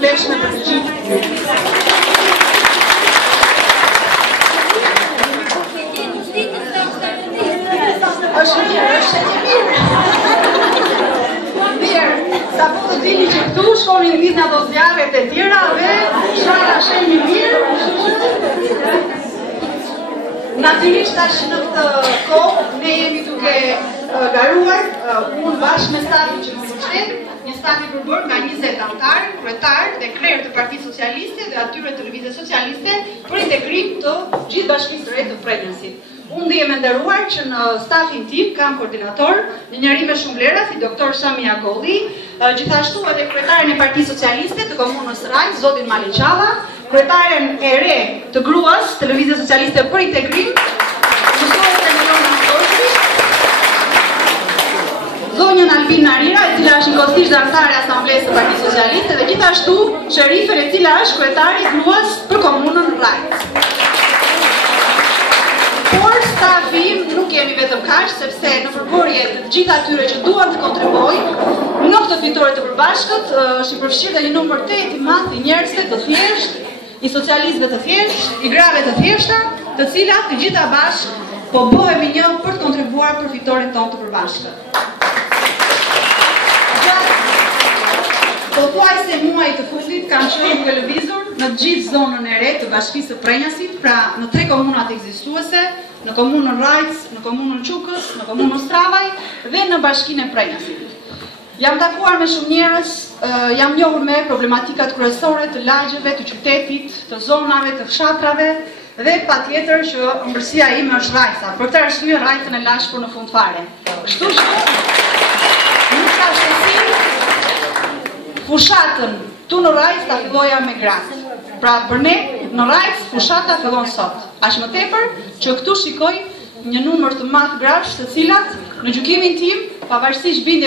vlefshme për të gjithë. Është mirë. Mirë, sa po të dini që këtu shkoni në vitë në ato zjarret e tjera dhe shara shemi mirë. Natyrisht tash në këtë kohë ne jemi duke garuar unë bashkë me stafin që më përshtet, një staf i përbërë nga 20 anëtarë, kryetarë dhe krerë të Partisë Socialiste dhe atyre të Lëvizjes Socialiste për integrim të gjithë bashkisë së re të Prenjasit. Unë ndihem e nderuar që në stafin tim kam koordinator, një njeri me shumë vlera si doktor Shami Akolli, gjithashtu edhe kryetaren e Partisë Socialiste të Komunës Rajt, zotin Mali Çava, kryetaren e re të gruas të Lëvizjes Socialiste për integrim, zonjën Albin Narira, e cila është njëkohësisht anëtare e Asamblesë së Partisë Socialiste dhe gjithashtu sherifen e cila është kryetari i gruas për Komunën Rajt. Por stafi im nuk jemi vetëm kaq, sepse në përbërje të gjithë atyre që duan të kontribuojnë në këtë fitore të përbashkët është i përfshirë dhe një numër të i madh i njerëzve të thjeshtë, i socialistëve të thjeshtë, i grave të thjeshta, të cilat të gjitha bashkë po bëhemi një për të kontribuar për fitoren tonë të përbashkët. Pothuajse muaj të fundit kam qenë duke lëvizur në gjithë zonën e re të bashkisë së Prenjasit, pra në 3 komunat ekzistuese, në komunën Rajc, në komunën Çukës, në komunën Stravaj dhe në bashkinë e Prenjasit. Jam takuar me shumë njerëz, jam njohur me problematikat kryesore të lagjeve, të qytetit, të zonave, të fshatrave dhe patjetër që ëmbërsia ime është Rajca. Për këtë arsye Rajcën e lash për në fund fare. Kështu që nuk ka shqetësim, fushatën tu në Rajc ta filloja me gratë. Pra për ne në Rajc fushata fillon sot. Aq më tepër që këtu shikoj një numër të madh grash të cilat në gjykimin tim pavarësisht bindjes